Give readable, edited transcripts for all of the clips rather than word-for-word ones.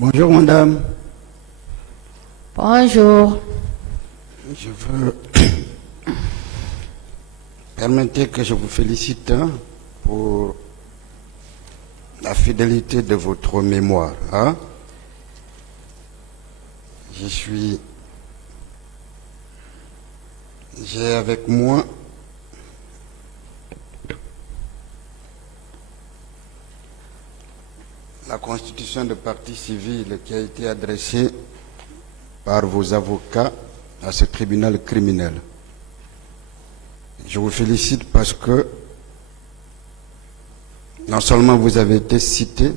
Bonjour madame. Bonjour. Je veux... Permettez que je vous félicite pour la fidélité de votre mémoire. J'ai avec moi la constitution de partie civile qui a été adressée par vos avocats à ce tribunal criminel. Je vous félicite parce que non seulement vous avez été cité,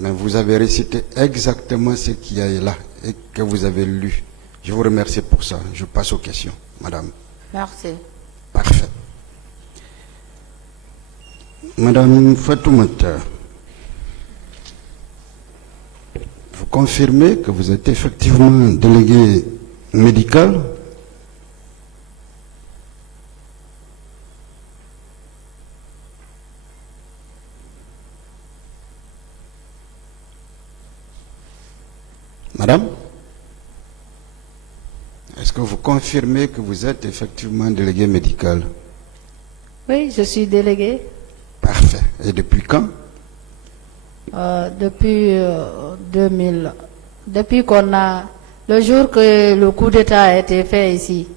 mais vous avez récité exactement ce qu'il y a là et que vous avez lu. Je vous remercie pour ça. Je passe aux questions, madame. Merci. Parfait. Madame Fatoumata, vous confirmez que vous êtes effectivement délégué médical? Madame, est-ce que vous confirmez que vous êtes effectivement délégué médical? Oui, je suis délégué. Parfait. Et depuis quand? Depuis 2000. Depuis le jour que le coup d'État a été fait ici,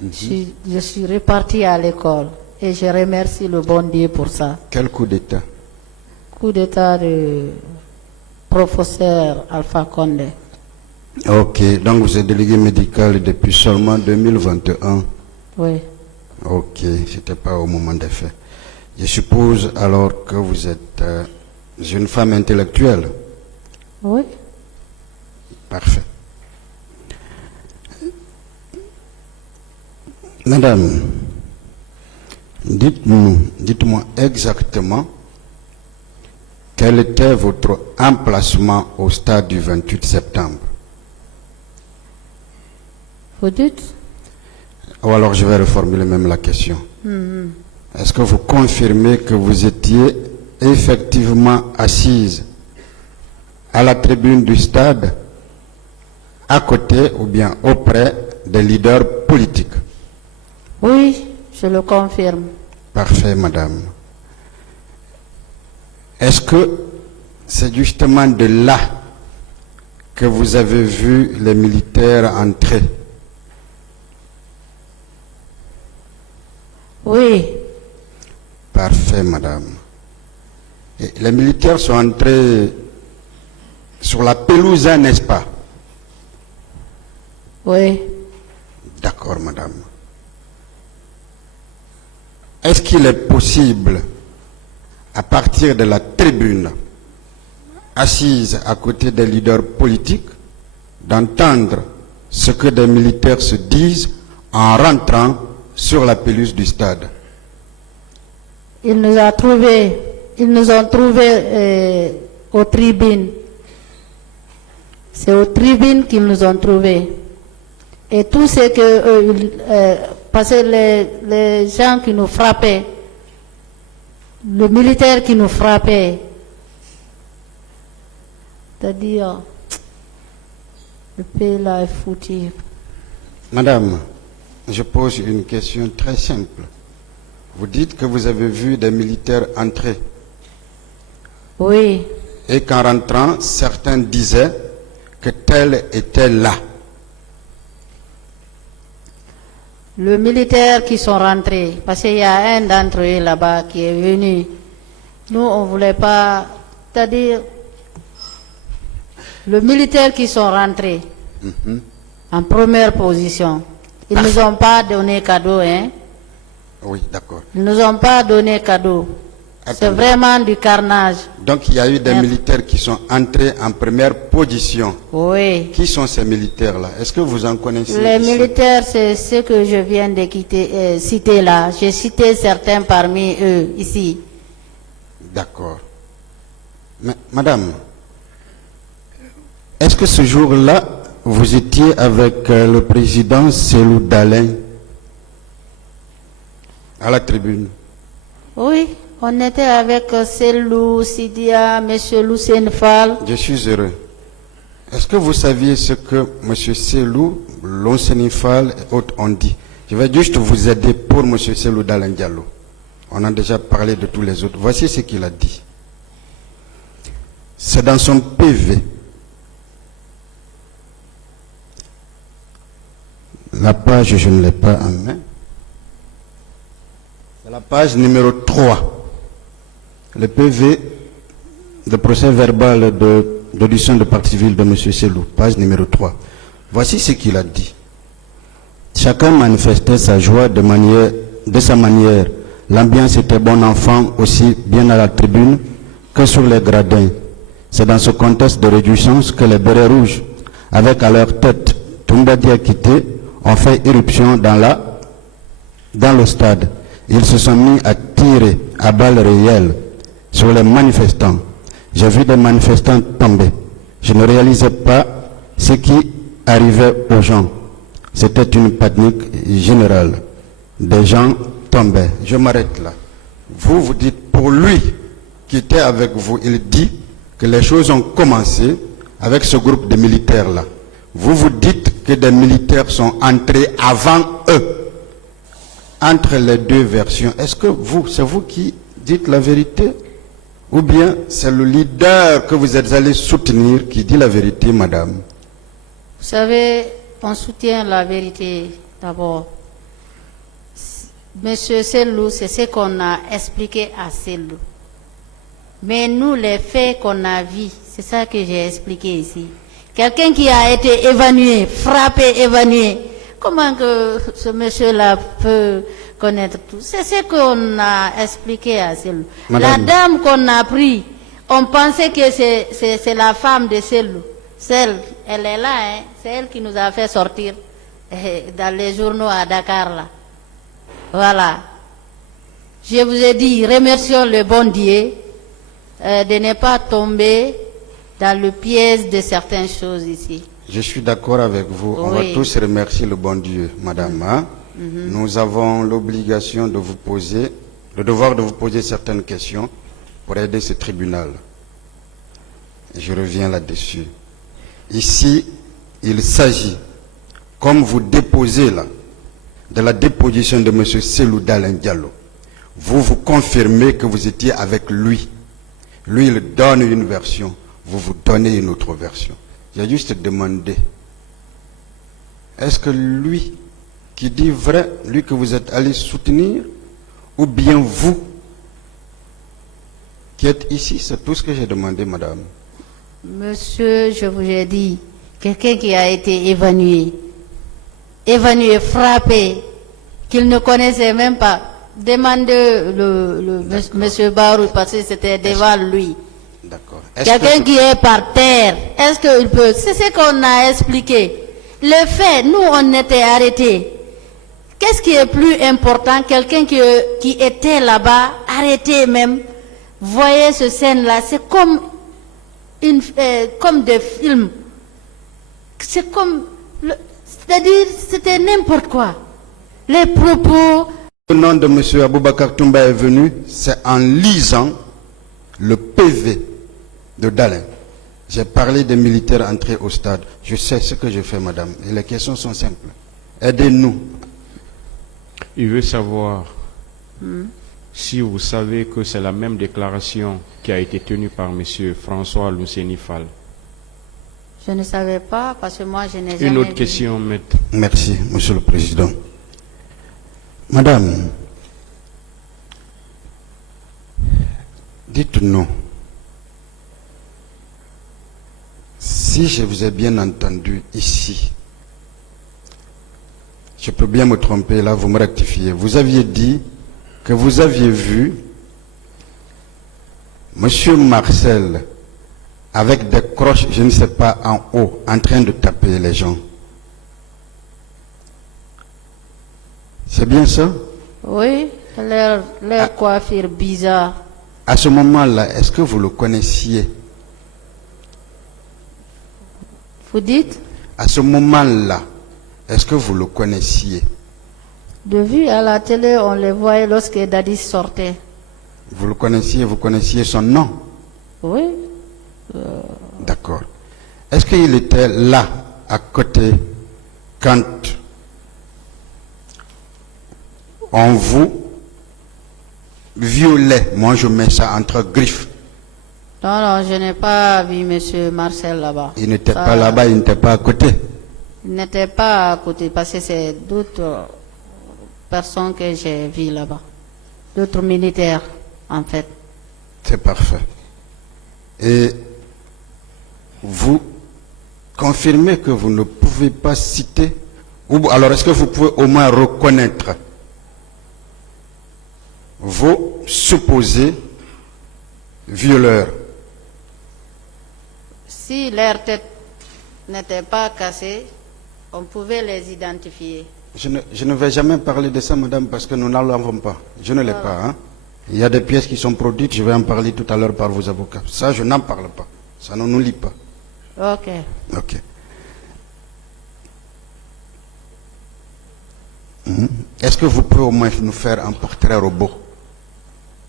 je suis reparti à l'école et je remercie le bon Dieu pour ça. Quel coup d'État? Coup d'État de professeur Alpha Condé. Ok, donc vous êtes délégué médical depuis seulement 2021. Oui. Ok, c'était pas au moment des faits. Je suppose alors que vous êtes une femme intellectuelle. Oui. Parfait. Madame, dites-moi exactement quel était votre emplacement au stade du 28 septembre. Vous dites? Ou alors je vais reformuler même la question. Est-ce que vous confirmez que vous étiez effectivement assise à la tribune du stade, à côté ou bien auprès des leaders politiques? Oui, je le confirme. Parfait, madame. Est-ce que c'est justement de là que vous avez vu les militaires entrer? Oui. Parfait, madame. Et les militaires sont entrés sur la pelouse, n'est-ce pas? Oui. D'accord, madame. Est-ce qu'il est possible, à partir de la tribune, assise à côté des leaders politiques, d'entendre ce que des militaires se disent en rentrant sur la pelouse du stade? Ils nous ont trouvés aux tribunes. C'est aux tribunes qu'ils nous ont trouvés. Et tout ce que... parce que les gens qui nous frappaient, le militaire qui nous frappait, c'est-à-dire, le pays là est foutu. Madame, je pose une question très simple. Vous dites que vous avez vu des militaires entrer. Oui. Et qu'en rentrant, certains disaient que tel était là. Le militaire qui sont rentrés, parce qu'il y a un d'entre eux là-bas qui est venu. Nous, on ne voulait pas... C'est-à-dire, le militaire qui sont rentrés en première position, ils ne nous ont pas donné cadeau, hein? Oui, d'accord. Ils ne nous ont pas donné cadeau. C'est vraiment du carnage. Donc il y a eu des militaires qui sont entrés en première position. Oui. Qui sont ces militaires-là? Est-ce que vous en connaissez? Les militaires, c'est ce que je viens de citer là. J'ai cité certains parmi eux ici. D'accord. Mais, madame, est-ce que ce jour-là, vous étiez avec le président Cellou Dalein à la tribune? Oui, On était avec Selou, Sidia, M. Lucien Fall. Je suis heureux. Est-ce que vous saviez ce que M. Selou, Lonsenifal et autres ont dit? Je vais juste vous aider pour M. Selou Dalen Diallo. On a déjà parlé de tous les autres. Voici ce qu'il a dit. C'est dans son PV. La page, je ne l'ai pas en main. C'est la page numéro 3. Le PV de procès verbal d'audition de partie civile de M. Selou, page numéro 3. Voici ce qu'il a dit. Chacun manifestait sa joie de sa manière. L'ambiance était bon enfant, aussi bien à la tribune que sur les gradins. C'est dans ce contexte de réjouissance que les bérets rouges, avec à leur tête Toumba Diakité, ont fait irruption dans le stade. Ils se sont mis à tirer à balles réelles sur les manifestants. J'ai vu des manifestants tomber. Je ne réalisais pas ce qui arrivait aux gens. C'était une panique générale. Des gens tombaient. Je m'arrête là. Vous dites, pour lui qui était avec vous, il dit que les choses ont commencé avec ce groupe de militaires-là. Vous dites que des militaires sont entrés avant eux. Entre les deux versions, est-ce que c'est vous qui dites la vérité? Ou bien c'est le leader que vous êtes allé soutenir qui dit la vérité, madame? Vous savez, on soutient la vérité d'abord. Monsieur Selou, c'est ce qu'on a expliqué à Selou. Mais nous, les faits qu'on a vus, c'est ça que j'ai expliqué ici. Quelqu'un qui a été évanoué, frappé, évanoué, comment que ce monsieur-là peut connaître tout? C'est ce qu'on a expliqué à Selou. La dame qu'on a pris, on pensait que c'est la femme de Selou. Elle est là, hein? C'est elle qui nous a fait sortir dans les journaux à Dakar, là. Voilà. Je vous ai dit, remercions le bon Dieu de ne pas tomber dans le piège de certaines choses ici. Je suis d'accord avec vous. Oui. On va tous remercier le bon Dieu, madame. Hein? Nous avons l'obligation de vous poser, le devoir de vous poser certaines questions pour aider ce tribunal. Je reviens là-dessus. Ici, il s'agit, comme vous déposez là, de la déposition de M. Selou Dalen Diallo. Vous confirmez que vous étiez avec lui. Lui, il donne une version. Vous donnez une autre version. J'ai juste demandé, est-ce que lui qui dit vrai, lui que vous êtes allé soutenir, ou bien vous qui êtes ici? C'est tout ce que j'ai demandé, madame. Monsieur, je vous ai dit, quelqu'un qui a été évanoui, frappé, qu'il ne connaissait même pas, demandez monsieur Barou, parce que c'était devant lui. D'accord. Quelqu'un qui est par terre, est-ce qu'il peut? C'est ce qu'on a expliqué. Le fait, nous on était arrêtés. Qu'est-ce qui est plus important? Quelqu'un qui était là-bas, arrêté même. Voyez ce scène-là, c'est comme des films. C'est comme, c'est-à-dire, c'était n'importe quoi. Les propos. Le nom de M. Aboubakar Toumba est venu, c'est en lisant le PV de Dalen. J'ai parlé des militaires entrés au stade. Je sais ce que je fais, madame. Et les questions sont simples. Aidez-nous. Il veut savoir si vous savez que c'est la même déclaration qui a été tenue par M. François Lucien-Fall. Je ne savais pas, parce que moi je n'ai jamais Une autre vu. question, maître. Merci, monsieur le président. Madame, dites-nous, si je vous ai bien entendu ici, je peux bien me tromper, là vous me rectifiez, vous aviez dit que vous aviez vu monsieur Marcel avec des croches, je ne sais pas, en haut, en train de taper les gens. C'est bien ça? Oui, leur coiffure bizarre. À ce moment-là, est-ce que vous le connaissiez? Vous dites? À ce moment-là, est-ce que vous le connaissiez? De vue à la télé, on les voyait lorsque Dadis sortait. Vous le connaissiez, vous connaissiez son nom? Oui. D'accord. Est-ce qu'il était là, à côté, quand on vous violait? Moi, je mets ça entre griffes. Non, non, je n'ai pas vu M. Marcel là-bas. Il n'était Ça, pas là-bas, il n'était pas à côté. Il n'était pas à côté parce que c'est d'autres personnes que j'ai vues là-bas. D'autres militaires, en fait. C'est parfait. Et vous confirmez que vous ne pouvez pas citer, ou alors est-ce que vous pouvez au moins reconnaître vos supposés violeurs? Si leur tête n'était pas cassée, on pouvait les identifier. Je ne vais jamais parler de ça, madame, parce que nous n'en l'avons pas. Je ne l'ai pas. Hein. Il y a des pièces qui sont produites, je vais en parler tout à l'heure par vos avocats. Ça, je n'en parle pas. Ça ne nous lie pas. Ok. Ok. Est-ce que vous pouvez au moins nous faire un portrait robot?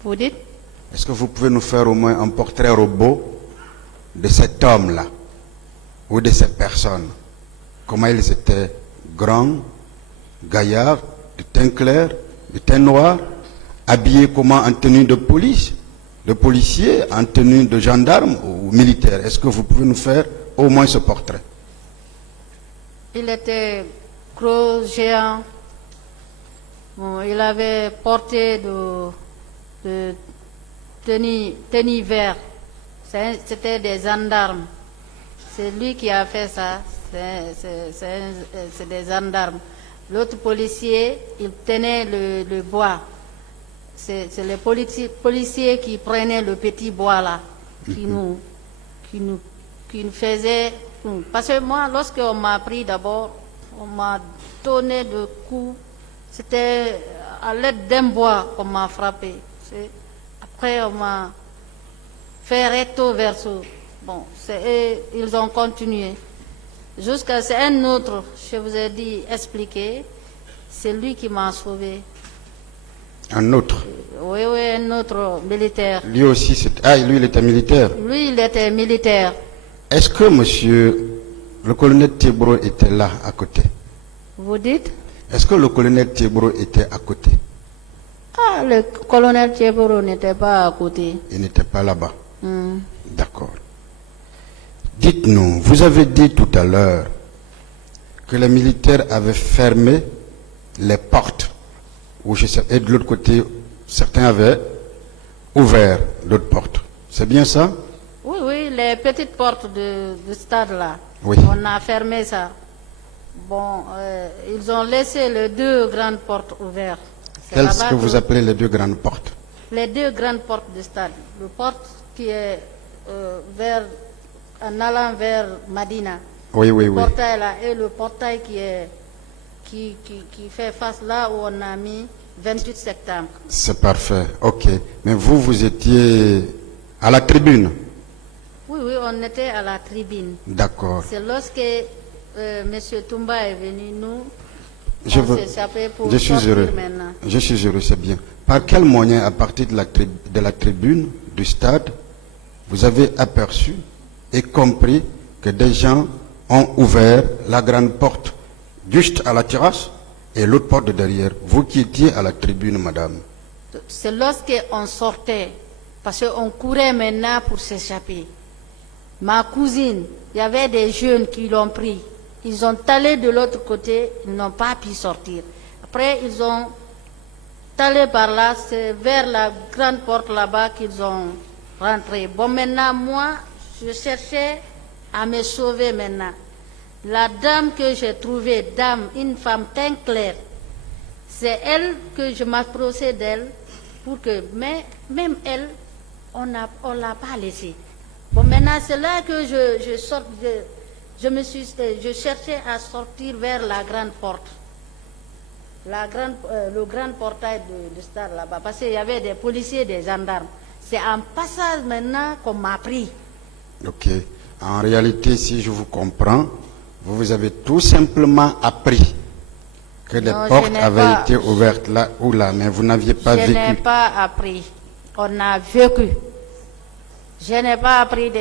Vous dites? Est-ce que vous pouvez nous faire au moins un portrait robot de cet homme-là ou de ces personnes? Comment ils étaient grands, gaillards, de teint clair, de teint noir, habillés comment en tenue de police, de policier, en tenue de gendarme ou militaire? Est-ce que vous pouvez nous faire au moins ce portrait? Il était gros, géant. Bon, il avait porté de tenue vert. C'était des gendarmes. C'est lui qui a fait ça. C'est des gendarmes. L'autre policier, il tenait le bois. C'est les policiers qui prenaient le petit bois là, qui nous faisaient. Parce que moi, lorsqu'on m'a pris d'abord, on m'a donné de coups. C'était à l'aide d'un bois qu'on m'a frappé. Après, on m'a fait recto verso. Bon, ils ont continué. Jusqu'à c'est un autre, je vous ai dit, expliqué, c'est lui qui m'a sauvé. Un autre? Oui, un autre militaire. Lui aussi, lui, il était militaire. Lui, il était militaire. Est-ce que monsieur le colonel Thiebro était là, à côté? Vous dites? Est-ce que le colonel Thiebro était à côté? Ah, le colonel Thiebro n'était pas à côté. Il n'était pas là-bas. D'accord. Dites-nous, vous avez dit tout à l'heure que les militaires avaient fermé les portes, et de l'autre côté, certains avaient ouvert d'autres portes. C'est bien ça? Oui, les petites portes du stade là. Oui. On a fermé ça. Bon, ils ont laissé les deux grandes portes ouvertes. Qu'est-ce que vous appelez les deux grandes portes? Les deux grandes portes du stade. La porte qui est en allant vers Madina. Oui. Le portail là, et le portail qui fait face là où on a mis 28 septembre. C'est parfait, ok. Mais vous étiez à la tribune? Oui, on était à la tribune. D'accord. C'est lorsque M. Toumba est venu, nous, on s'est échappé pour je suis heureux. Maintenant. Je suis heureux, c'est bien. Par quel moyen, à partir de la tribune, du stade, vous avez aperçu et compris que des gens ont ouvert la grande porte juste à la terrasse et l'autre porte de derrière? Vous qui étiez à la tribune, madame. C'est lorsqu'on sortait, parce qu'on courait maintenant pour s'échapper. Ma cousine, il y avait des jeunes qui l'ont pris. Ils ont allé de l'autre côté, ils n'ont pas pu sortir. Après, ils ont allé par là, c'est vers la grande porte là-bas qu'ils ont rentré. Bon, maintenant, moi, je cherchais à me sauver maintenant. La dame que j'ai trouvée, une femme teint clair, c'est elle que je m'approchais d'elle, pour que, mais même elle, on ne l'a pas laissée. Bon, maintenant, c'est là que je cherchais à sortir vers la grande porte. Le grand portail du stade là-bas, parce qu'il y avait des policiers, des gendarmes. C'est en passage maintenant qu'on m'a pris. Ok. En réalité, si je vous comprends, vous avez tout simplement appris que les portes avaient été ouvertes là ou là, mais vous n'aviez pas vécu. Je n'ai pas appris. On a vécu. Je n'ai pas appris de...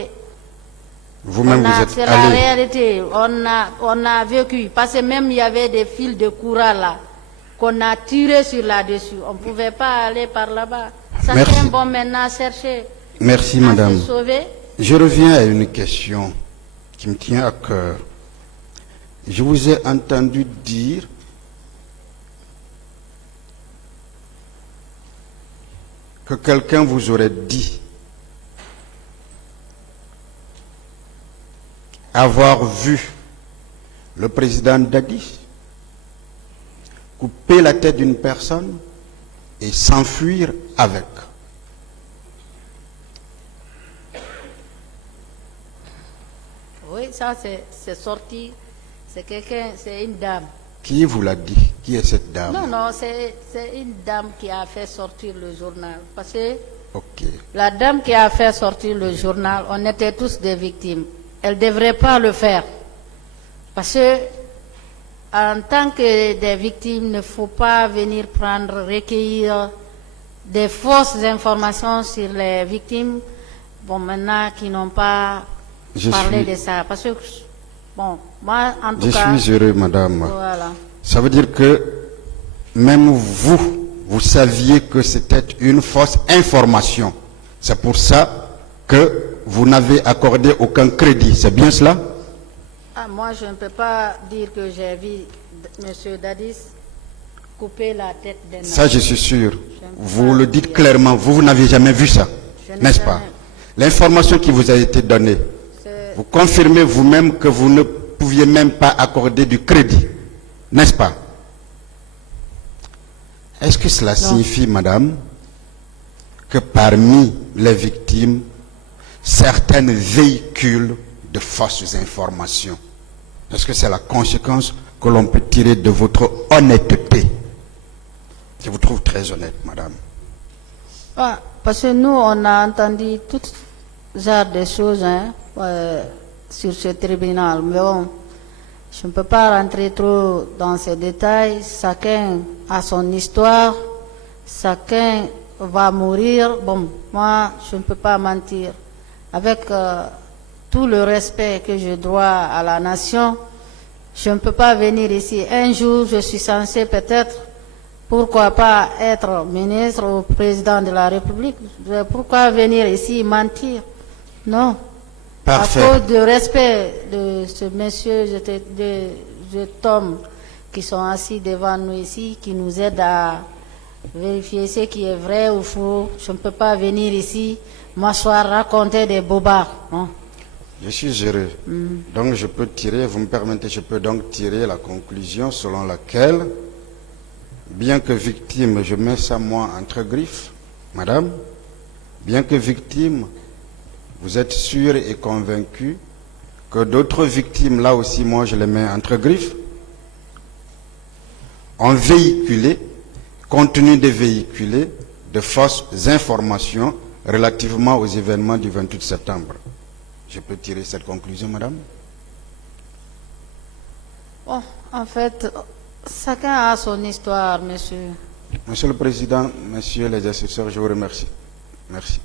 Vous-même, vous êtes C'est la allé. réalité. On a vécu. Parce que même il y avait des fils de courant là, qu'on a tiré sur là-dessus. On ne pouvait pas aller par là-bas. Merci. Chacun bon maintenant chercher Merci, à madame. se sauver. Je reviens à une question qui me tient à cœur. Je vous ai entendu dire que quelqu'un vous aurait dit avoir vu le président Dadis couper la tête d'une personne et s'enfuir avec. Oui, ça c'est sorti. C'est quelqu'un, c'est une dame. Qui vous l'a dit? Qui est cette dame? Non, non, c'est une dame qui a fait sortir le journal. Parce que Ok. la dame qui a fait sortir le journal, on était tous des victimes. Elle ne devrait pas le faire. Parce que, en tant que des victimes, il ne faut pas venir prendre, recueillir des fausses informations sur les victimes, bon, maintenant, qui n'ont pas Je parlé suis- de ça. Parce que, bon, moi, en tout Je cas, suis heureux, madame. voilà. Ça veut dire que même vous saviez que c'était une fausse information. C'est pour ça que vous n'avez accordé aucun crédit. C'est bien cela? Ah, moi, je ne peux pas dire que j'ai vu M. Dadis couper la tête d'un homme. Ça, je suis sûr. Je ne peux Vous pas le dites dire. clairement. Vous n'avez jamais vu ça. Je n'ai N'est-ce jamais. pas? L'information qui vous a été donnée, C'est- vous confirmez vous-même que vous ne pouviez même pas accorder du crédit. N'est-ce pas? Est-ce que cela signifie, madame, que parmi les victimes, certaines véhiculent de fausses informations? Est-ce que c'est la conséquence que l'on peut tirer de votre honnêteté? Je vous trouve très honnête, madame. Ah, parce que nous, on a entendu tout genre de choses hein, sur ce tribunal. Mais bon, je ne peux pas rentrer trop dans ces détails. Chacun a son histoire. Chacun va mourir. Bon, moi, je ne peux pas mentir. Avec tout le respect que je dois à la nation, je ne peux pas venir ici. Un jour, je suis censé peut-être, pourquoi pas être ministre ou président de la République. Pourquoi venir ici mentir? Non. Parfait. À cause du respect de ce monsieur, de cet homme qui sont assis devant nous ici, qui nous aident à vérifier ce qui est vrai ou faux. Je ne peux pas venir ici, m'asseoir, raconter des bobards. Non. Je suis heureux. Donc je peux tirer, vous me permettez, je peux donc tirer la conclusion selon laquelle, bien que victime, je mets ça moi entre griffes, madame, bien que victime, vous êtes sûr et convaincu que d'autres victimes, là aussi moi je les mets entre griffes, ont véhiculé, continue de véhiculer de fausses informations relativement aux événements du 28 septembre. Je peux tirer cette conclusion, madame? Bon, en fait, chacun a son histoire, monsieur. Monsieur le Président, messieurs les assesseurs, je vous remercie. Merci.